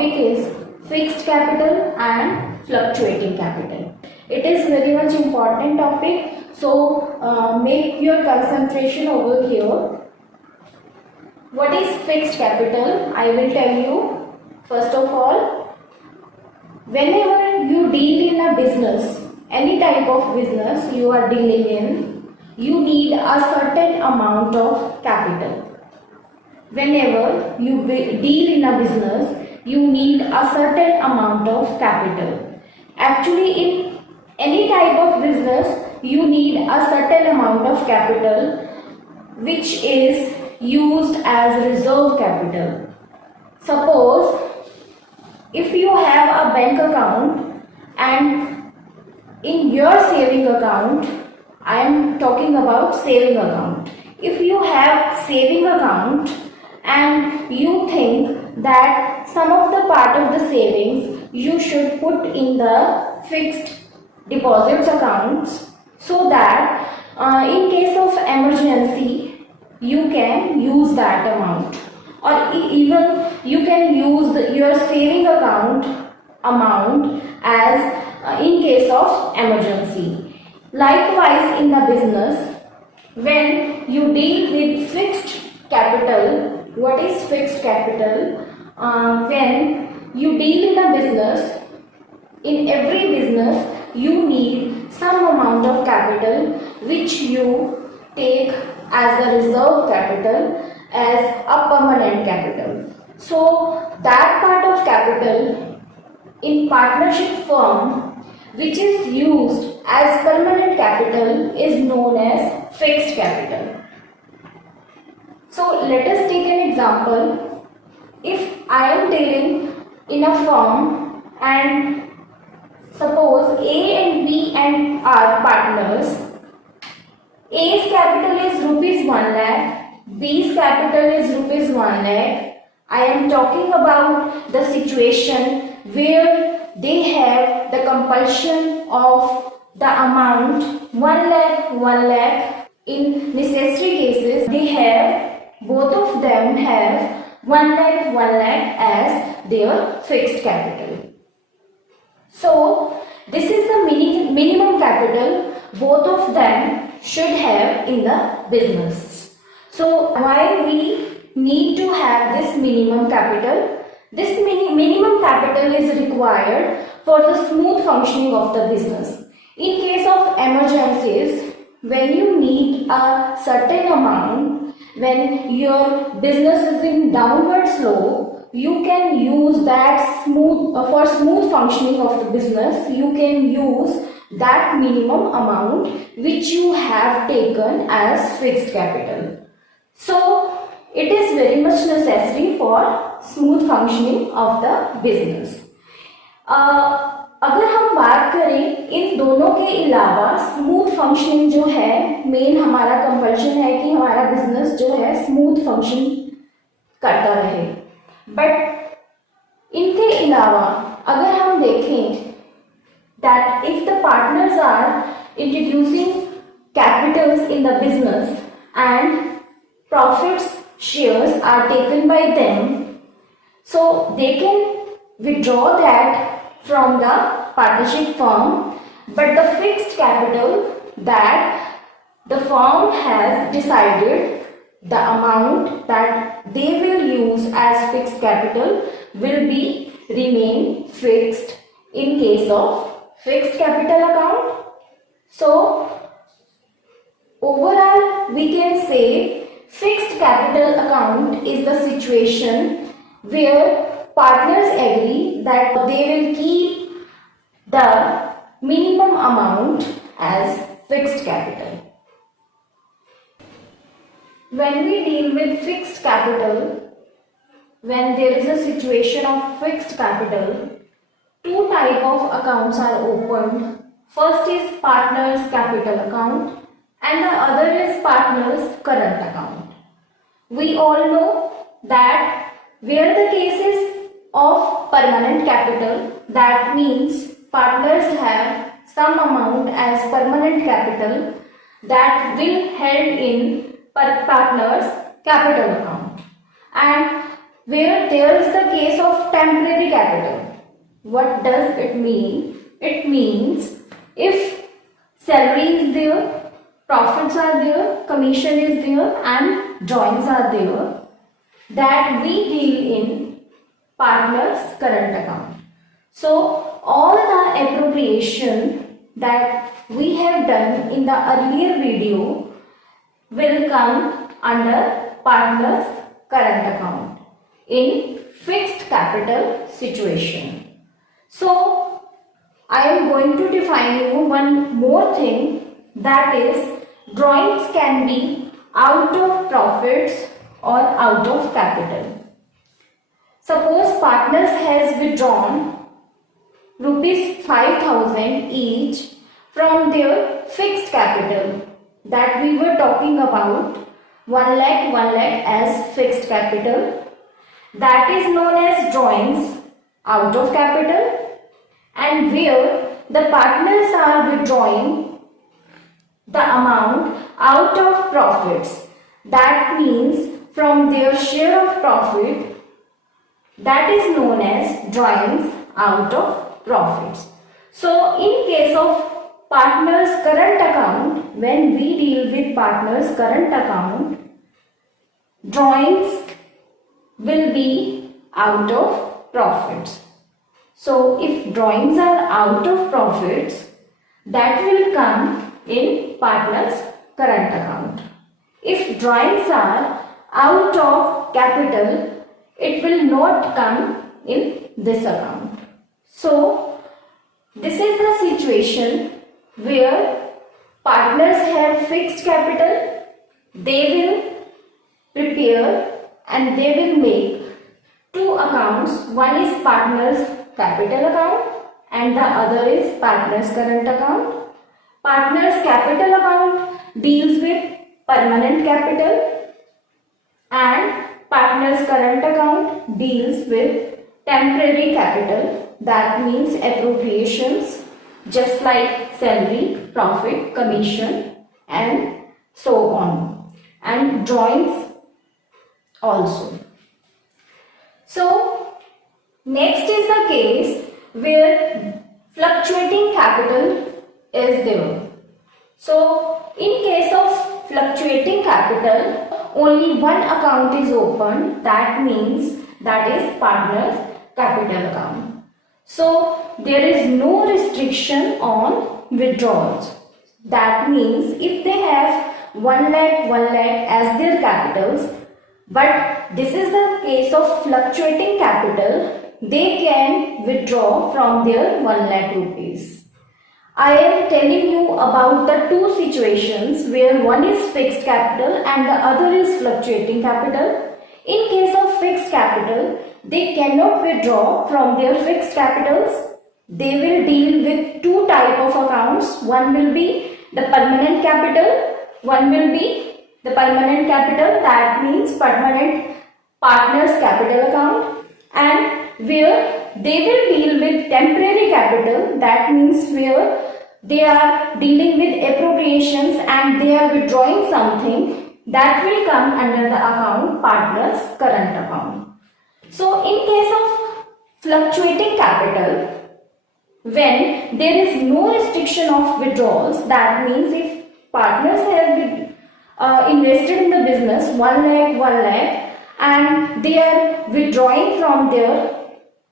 topic is fixed capital and fluctuating capital. It is very much important topic, so make your concentration over here. What is fixed capital? I will tell you. First of all, whenever you deal in a business, any type of business you are dealing in, you need a certain amount of capital. Whenever you deal in a business, you need a certain amount of capital. Actually, in any type of business, you need a certain amount of capital which is used as reserve capital. Suppose if you have a bank account and in your saving account, I am talking about saving account. If you have saving account and you think that some of the part of the savings you should put in the fixed deposits accounts, so that in case of emergency you can use that amount, or even you can use your saving account amount as in case of emergency. Likewise, in the business, when you deal with fixed capital, what is fixed capital? When you deal in a business, in every business you need some amount of capital which you take as a reserve capital, as a permanent capital. So that part of capital in partnership firm which is used as permanent capital is known as fixed capital. So let us take an example. If I am dealing in a firm and suppose A and B and are partners, A's capital is rupees 1 lakh, B's capital is rupees 1 lakh. I am talking about the situation where they have the compulsion of the amount 1 lakh. In necessary cases, they have, both of them have 1 lakh as their fixed capital. So this is the minimum capital both of them should have in the business. So why we need to have this minimum capital? This minimum capital is required for the smooth functioning of the business. In case of emergencies, when you need a certain amount, when your business is in downward slope, you can use that for smooth functioning of the business, you can use that minimum amount which you have taken as fixed capital. So it is very much necessary for smooth functioning of the business. अगर हम बात करें इन दोनों के अलावा, smooth functioning जो है, main हमारा कंपल्शन है कि हमारा बिजनेस जो है स्मूथ फंक्शन करता रहे. बट इनके अलावा अगर हम देखें that if the partners are introducing capitals in the business and profits shares are taken by them, so they can withdraw that from the partnership firm, but the fixed capital that the firm has decided, the amount that they will use as fixed capital will be remain fixed in case of fixed capital account. So overall we can say fixed capital account is the situation where partners agree that they will keep the minimum amount as fixed capital. When we deal with fixed capital, when there is a situation of fixed capital, two type of accounts are opened. First is partners capital account and the other is partners current account. We all know that where the cases of permanent capital, that means partners have some amount as permanent capital that will held in partners capital account, and where there is the case of temporary capital. What does it mean? It means if salary is there, profits are there, commission is there and drawings are there, that we deal in partner's current account. So all the appropriation that we have done in the earlier video will come under partner's current account in fixed capital situation. So I am going to define you one more thing, that is drawings can be out of profits or out of capital. Suppose partners has withdrawn rupees 5,000 each from their fixed capital that we were talking about, 1 lakh as fixed capital, that is known as drawings out of capital, and where the partners are withdrawing the amount out of profits, that means from their share of profit, that is known as drawings out of profits. So in case of partners current account, when we deal with partners current account, drawings will be out of profits. So if drawings are out of profits, that will come in partners current account. If drawings are out of capital, it will not come in this account. So this is the situation where partners have fixed capital, they will prepare and they will make two accounts. One is partners capital account and the other is partners current account. Partners capital account deals with permanent capital and partners current account deals with temporary capital, that means appropriations just like salary, profit, commission and so on, and drawings also. So next is the case where fluctuating capital is there. So in case of fluctuating capital, only one account is open, that means that is partners capital account. So there is no restriction on withdrawals. That means if they have 1 lakh as their capitals, but this is the case of fluctuating capital, they can withdraw from their 1 lakh rupees. I am telling you about the two situations where one is fixed capital and the other is fluctuating capital. In case of fixed capital, they cannot withdraw from their fixed capitals. They will deal with two type of accounts. One will be the permanent capital, one will be the permanent capital, that means permanent partners capital account, and where they will deal with temporary capital, that means where they are dealing with appropriations and they are withdrawing something, that will come under the account partners current account. So in case of fluctuating capital, when there is no restriction of withdrawals, that means if partners have invested in the business 1 lakh and they are withdrawing from their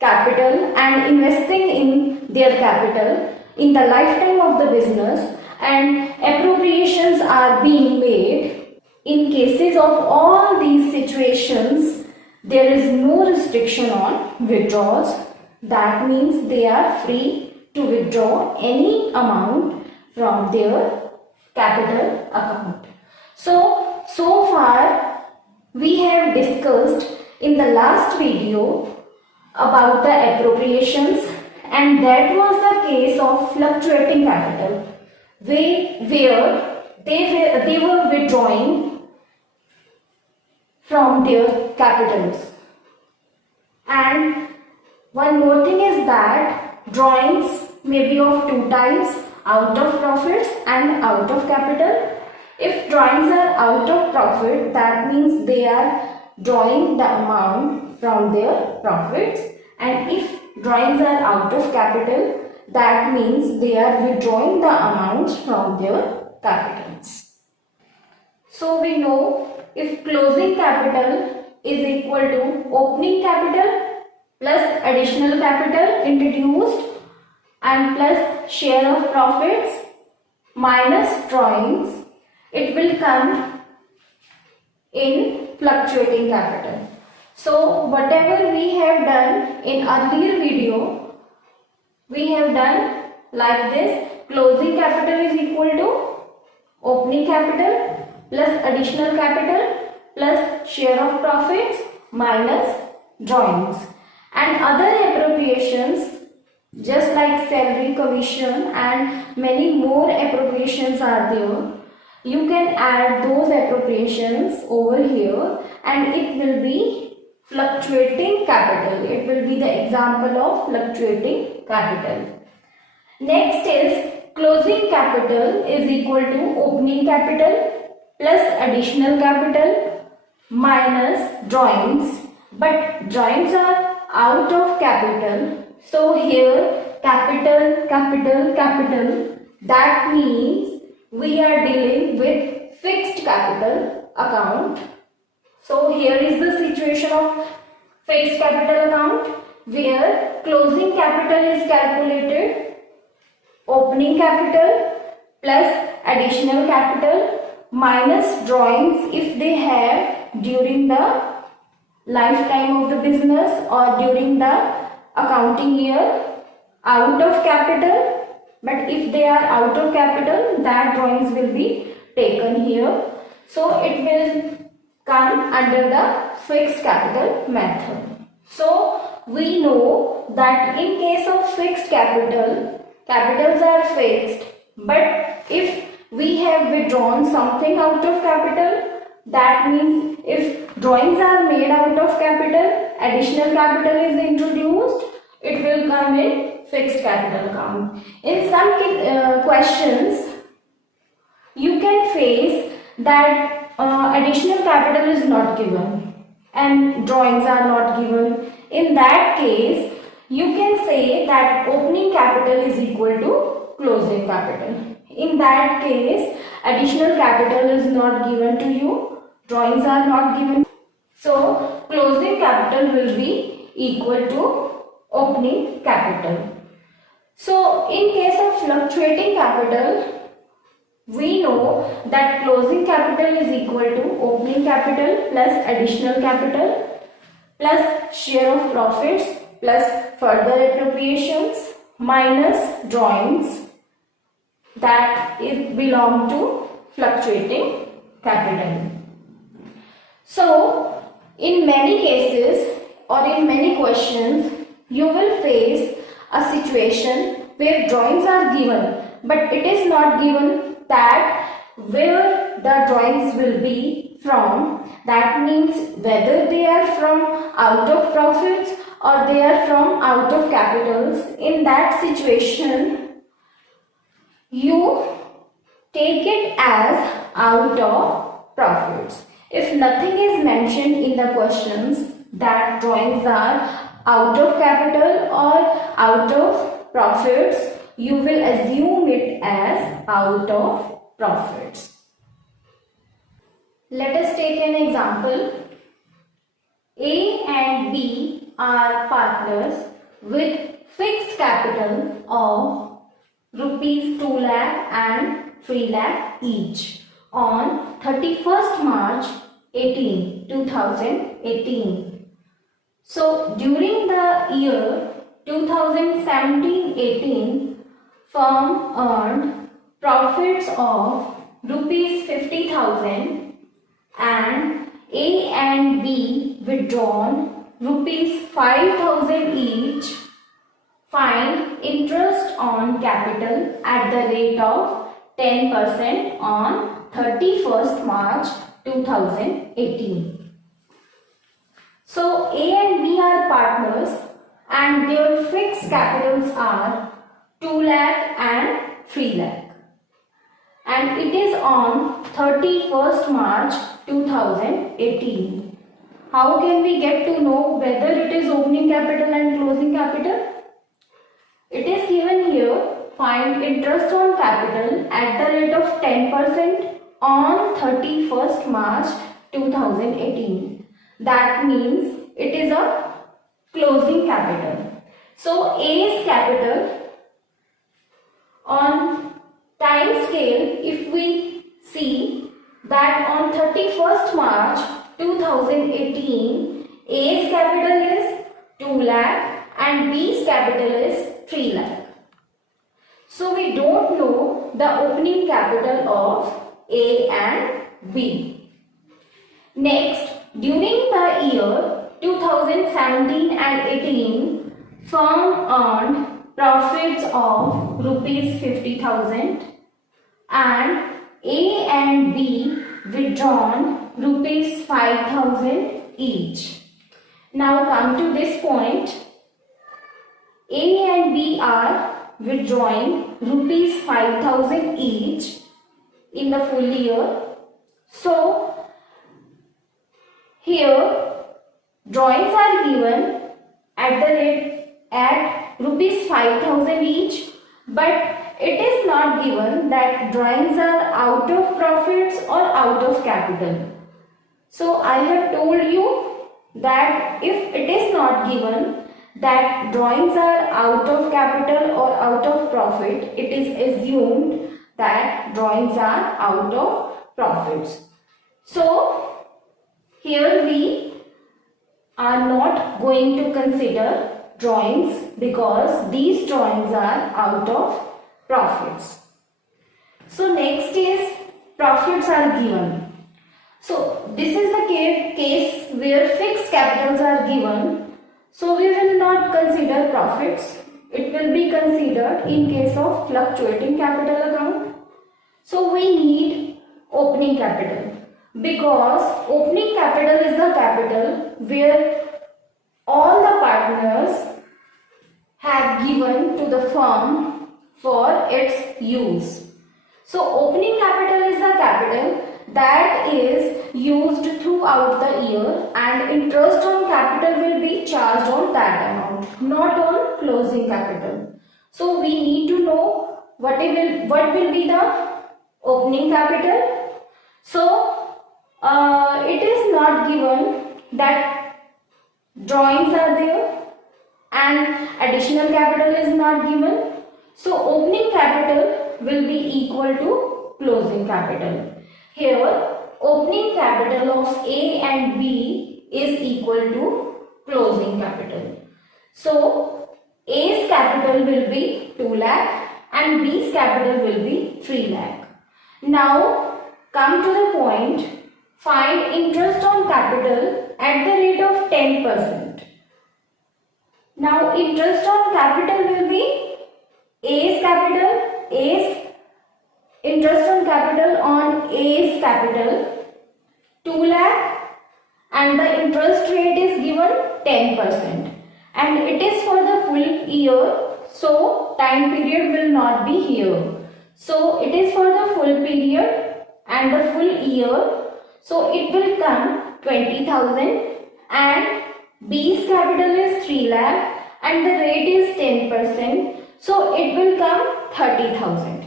capital and investing in their capital in the lifetime of the business, and appropriations are being made, in cases of all these situations there is no restriction on withdrawals. That means they are free to withdraw any amount from their capital account. So far we have discussed in the last video about the appropriations, and that was the case of fluctuating capital where they were withdrawing from their capitals. And one more thing is that drawings may be of two types, out of profits and out of capital. If drawings are out of profit, that means they are drawing the amount from their profits, and if drawings are out of capital, that means they are withdrawing the amounts from their capitals. So we know if closing capital is equal to opening capital plus additional capital introduced and plus share of profits minus drawings, it will come in fluctuating capital. So whatever we have done in earlier video, we have done like this: closing capital is equal to opening capital plus additional capital plus share of profits minus drawings. And other appropriations just like salary, commission and many more appropriations are there. You can add those appropriations over here and it will be fluctuating capital. It will be the example of fluctuating capital. Next is closing capital is equal to opening capital plus additional capital minus drawings. But drawings are out of capital. So here capital, capital, capital, that means we are dealing with fixed capital account. So here is the situation of fixed capital account where closing capital is calculated opening capital plus additional capital minus drawings if they have during the lifetime of the business or during the accounting year out of capital. But if they are out of capital, that drawings will be taken here. So it will come under the fixed capital method. So we know that in case of fixed capital, capitals are fixed. But if we have withdrawn something out of capital, that means if drawings are made out of capital, additional capital is introduced, it will come in fixed capital account. In some questions, you can face that additional capital is not given and drawings are not given. In that case, you can say that opening capital is equal to closing capital. In that case, additional capital is not given to you, drawings are not given. So, closing capital will be equal to opening capital. So, in case of fluctuating capital, we know that closing capital is equal to opening capital plus additional capital plus share of profits plus further appropriations minus drawings, that is belong to fluctuating capital. So, in many cases or in many questions, you will face a situation where drawings are given, but it is not given that where the drawings will be from. That means whether they are from out of profits or they are from out of capitals. In that situation, you take it as out of profits. If nothing is mentioned in the questions that drawings are out of capital or out of profits, you will assume it as out of profits. Let us take an example. A and B are partners with fixed capital of rupees 2 lakh and 3 lakh each on 31st March 2018. So during the year 2017-18, firm earned profits of rupees 50,000 and A and B withdrawn rupees 5,000 each. Find interest on capital at the rate of 10% on 31st March 2018. So A and B are partners and their fixed capitals are 2 lakh and 3 lakh. And it is on 31st March 2018. how can we get to know whether it is opening capital and closing capital? It is given here, find interest on capital at the rate of 10% on 31st March 2018. That means it is a closing capital. So A's capital on time scale, if we see that on 31st March 2018, A's capital is 2 lakh and B's capital is 3 lakh. So we don't know the opening capital of A and B. Next, during the year 2017 and 18, firm earned profits of rupees 50,000 and A and B withdrawn rupees 5,000 each. Now come to this point. A and B are withdrawing rupees 5,000 each in the full year. So here drawings are given at the rate at rupees 5,000 each, but it is not given that drawings are out of profits or out of capital. So I have told you that if it is not given that drawings are out of capital or out of profit, it is assumed that drawings are out of profits. So here we are not going to consider drawings because these drawings are out of profits. So next is profits are given. So this is the case where fixed capitals are given. So we will not consider profits. It will be considered in case of fluctuating capital account. So we need opening capital because opening capital is the capital where all the partners have given to the firm for its use. So opening capital is the capital that is used throughout the year and interest on capital will be charged on that amount, not on closing capital. So we need to know what will be the opening capital. So it is not given that drawings are there and additional capital is not given. So opening capital will be equal to closing capital. Here opening capital of A and B is equal to closing capital. So A's capital will be 2 lakh and B's capital will be 3 lakh. Now come to the point, find interest on capital at the rate of 10%. Now interest on capital will be A's interest on capital on A's capital 2 lakh and the interest rate is given 10% and it is for the full year, so time period will not be here. So it is for the full period and the full year, so it will come 20,000 and B's capital is 3 lakh and the rate is 10%, so it will come 30,000.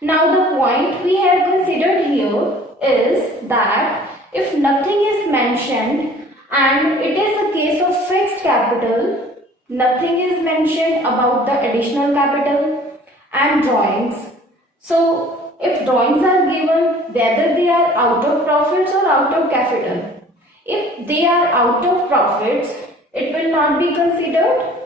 Now the point we have considered here is that if nothing is mentioned and it is a case of fixed capital, nothing is mentioned about the additional capital and drawings. So if drawings are given, whether they are out of profits or out of capital, if they are out of profits, it will not be considered,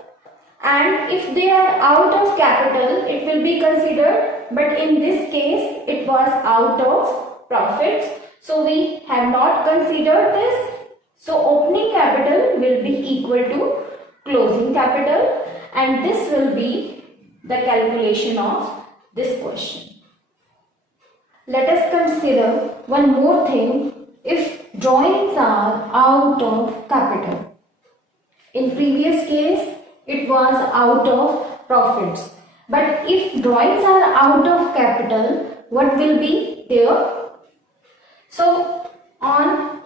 and if they are out of capital, it will be considered, but in this case it was out of profits, so we have not considered this. So opening capital will be equal to closing capital, and this will be the calculation of this question. Let us consider one more thing. If drawings are out of capital, in previous case it was out of profits, but if drawings are out of capital, what will be there? So on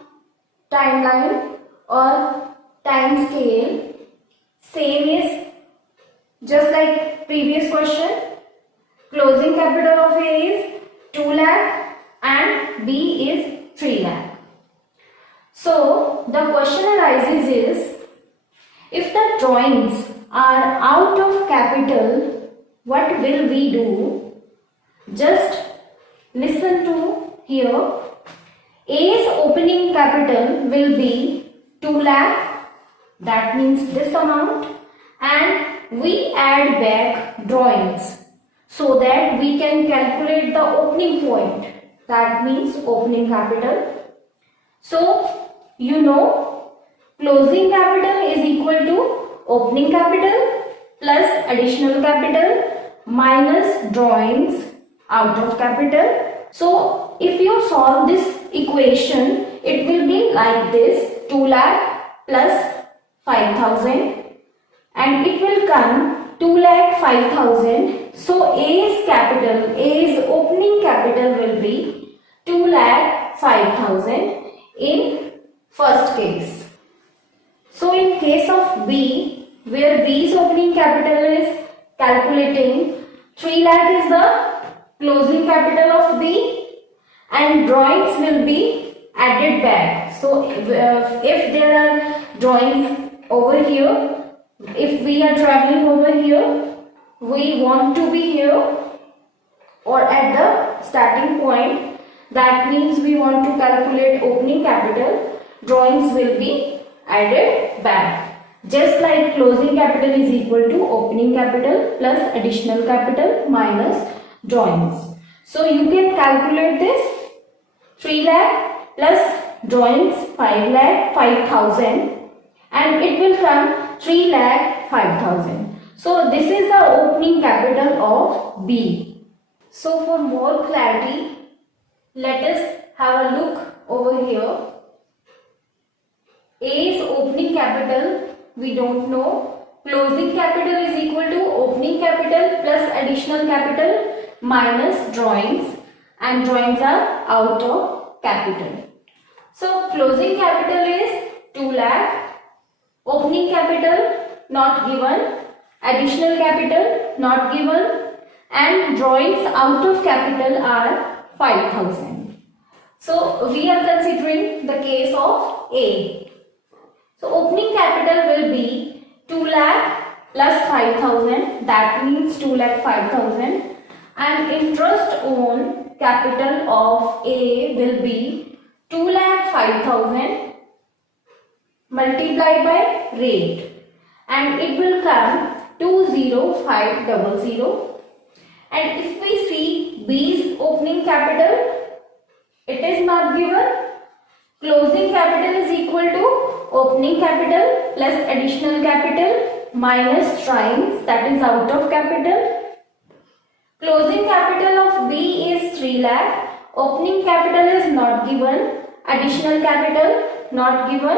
timeline, or time scale. Same is just like previous question. Closing capital of A is 2 lakh and B is 3 lakh. So the question arises is, if the drawings are out of capital, what will we do? Just listen to here. A's opening capital will be 2 lakh, that means this amount, and we add back drawings so that we can calculate the opening point, that means opening capital. So you know, closing capital is equal to opening capital plus additional capital minus drawings out of capital. So if you solve this equation, it will be like this: 2 lakh plus 5,000, and it will come 2 lakh 5,000. So A's opening capital will be 2 lakh 5,000 in first case. So in case of B, where B's opening capital is calculating, 3 lakh is the closing capital of B and drawings will be added back. So if there are drawings over here, if we are traveling over here, we want to be here or at the starting point, that means we want to calculate opening capital, drawings will be added back. Just like closing capital is equal to opening capital plus additional capital minus drawings. So you can calculate this: 3 lakh plus drawings 5 lakh 5,000, and it will come 3 lakh 5,000. So this is the opening capital of B. So for more clarity, let us have a look over here. A's opening capital we don't know. Closing capital is equal to opening capital plus additional capital minus drawings, and drawings are out of capital. So closing capital is 2 lakh, opening capital not given, additional capital not given, and drawings out of capital are 5,000. So we are considering the case of A. So opening capital will be 2 lakh plus 5,000, that means 2 lakh 5,000, and interest on capital of A will be 2 lakh 5,000 multiplied by rate, and it will come 20500. And if we see B's opening capital, it is not given. Closing capital is equal to opening capital plus additional capital minus drawings, that is out of capital. Closing capital of B is 3 lakh, opening capital is not given, additional capital not given,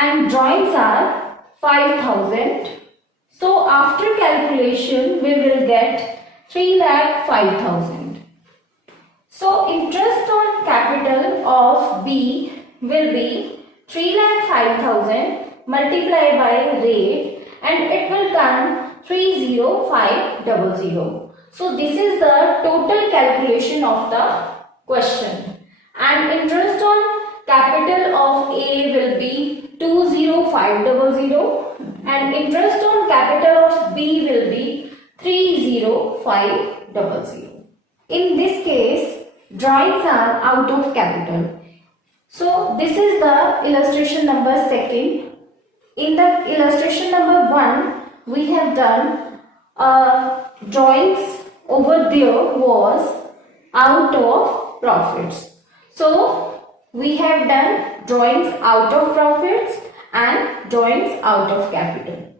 and drawings are 5,000. So after calculation we will get 3 lakh 5,000. So interest on capital of B will be 3 lakh 5,000 multiplied by rate, and it will come 30500. So this is the total calculation of the question, and interest on capital of A will be 20500 and interest on capital of B will be 30500. In this case, drawings are out of capital. So this is the illustration number 2. In the illustration number 1, we have done drawings over there was out of profits. So we have done drawings out of profits and drawings out of capital.